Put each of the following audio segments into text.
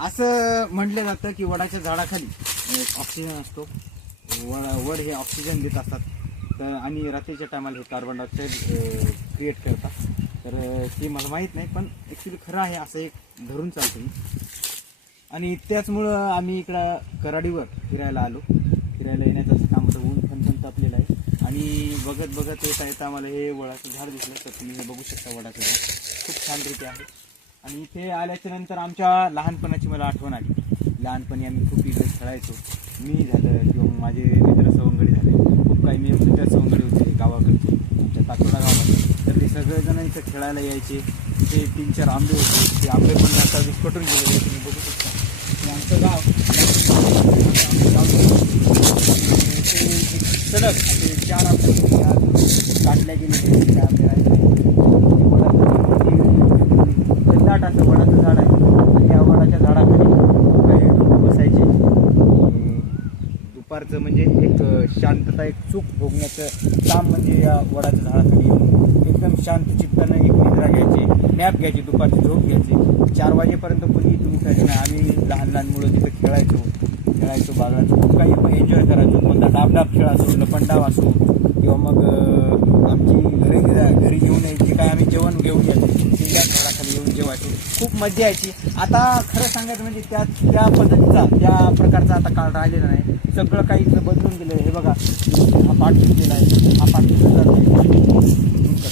असं म्हटलं जातं की वडाच्या झाडाखाली म्हणजे एक ऑक्सिजन असतो. वड वड हे ऑक्सिजन देत असतात. तर आणि रात्रीच्या टायमाला हे कार्बन डायऑक्साईड क्रिएट करतात. तर ते मला माहीत नाही पण ॲक्च्युली खरं आहे असं एक धरून चालतो. मी आणि त्याचमुळं आम्ही इकडं कराडीवर फिरायला आलो. फिरायला येण्याचं असं काम होतं ऊन पण तापलेलं आहे. आणि बघत बघत येत आहेत आम्हाला हे वडाचं झाड दिसलं तर तुम्ही हे बघू शकता वडाचं झाड. खूप छान रीती आहे. आणि इथे आल्याच्यानंतर आमच्या लहानपणाची मला आठवण आली. लहानपणी आम्ही खूप इथे खेळायचो. मी झालं किंवा माझे मित्र सवंगडी झाले. खूप काही मी मित्र सवंगडी होते गावाकडचे आमच्या तातोडा गावामध्ये. तर ते सगळेजण इथं खेळायला यायचे. ते तीन चार आंबे होते. ते आंबे पण आता विस्कटून गेलेले तुम्ही बघू शकता. आमचं गाव. आमचं गाव ते चार आंबे काढल्या गेले त्या आंबे राहिले ते वडाचं दाट असं वडाचं झाड आहे आणि या वडाच्या झाडाखाली काही लोक बसायचे आणि दुपारचं म्हणजे एक शांतता एक चूक भोगण्याचं काम म्हणजे या वडाच्या झाडाखाली येऊन एकदम शांत चित्तानं एक निद्रा घ्यायची नॅप घ्यायची दुपारची झोप घ्यायची. चार वाजेपर्यंत कोणी तुम्ही खायचं नाही आम्ही लहान लहान मुलं तिथं खेळायचो खेळायचो बागडायचो खूप काही पण एन्जॉय करायचो. कोणता डाबडाब खेळ असो लपंडाव असो किंवा मग आमची घरी घरी घेऊन यायची काय आम्ही जेवण घेऊन यायचो. किल्ल्या येऊन जेवायचो खूप मजा यायची. आता खरं सांगायचं म्हणजे त्या त्या पद्धतीचा त्या प्रकारचा आता काळ राहिलेला नाही. सगळं काही इथं बदलून गेलं आहे. हे बघा हा पाठ गेला आहे. हा पाठ जात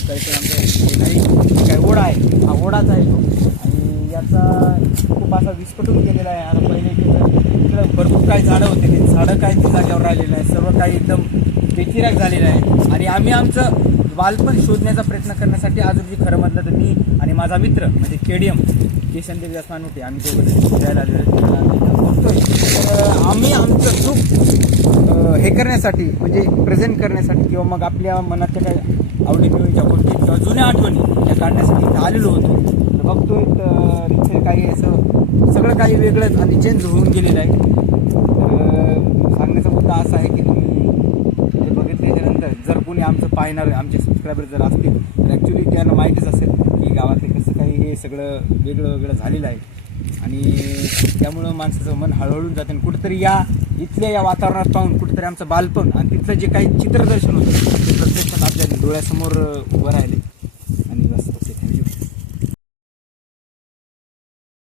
काही नाही. काय ओढा आहे. हा ओढाच आहे तो. आणि याचा खूप असा विस्फोटून गेलेला आहे. आता पहिले तिथं इकडं भरपूर काही झाडं होते. ते झाडं काही जागेवर राहिलेलं आहे. सर्व काही एकदम बेचिराग झालेलं आहे. आणि आम्ही आमचं बालपण शोधण्याचा प्रयत्न करण्यासाठी आज रोजी खरं म्हटलं तर मी आणि माझा मित्र म्हणजे के किशन देवदास मानवते आम्ही दोघं फिरायला आलेलो फिरायला बघतोय तर आम्ही आमचं चूक हे करण्यासाठी म्हणजे प्रेझेंट करण्यासाठी किंवा मग आपल्या मनातल्या काय आवडीनिवडीच्या गोष्टी किंवा जुन्या आठवणी त्या काढण्यासाठी इथं आलेलो होतो. तर बघतोय तर इथे काही असं सगळं काही वेगळंच आणि चेंज होऊन गेलेलं आहे तर सांगण्याचा मुद्दा असा आहे की तुम्ही हे बघितल्याच्यानंतर जर कोणी आमचं पाहणारे आमचे सबस्क्रायबर जर असतील तर ॲक्च्युली त्यांना माहितीच असेल की गावातले कसं काही हे सगळं वेगळं वेगळं झालेलं आहे. आणि त्यामुळं माणसाचं मन हळहळून जातं आणि कुठेतरी या इथल्या या वातावरणात पाहून कुठेतरी आमचं बालपण आणि तिथलं जे काही चित्रदर्शन होतं ते प्रत्यक्षात आपल्या डोळ्यासमोर उभं राहिले.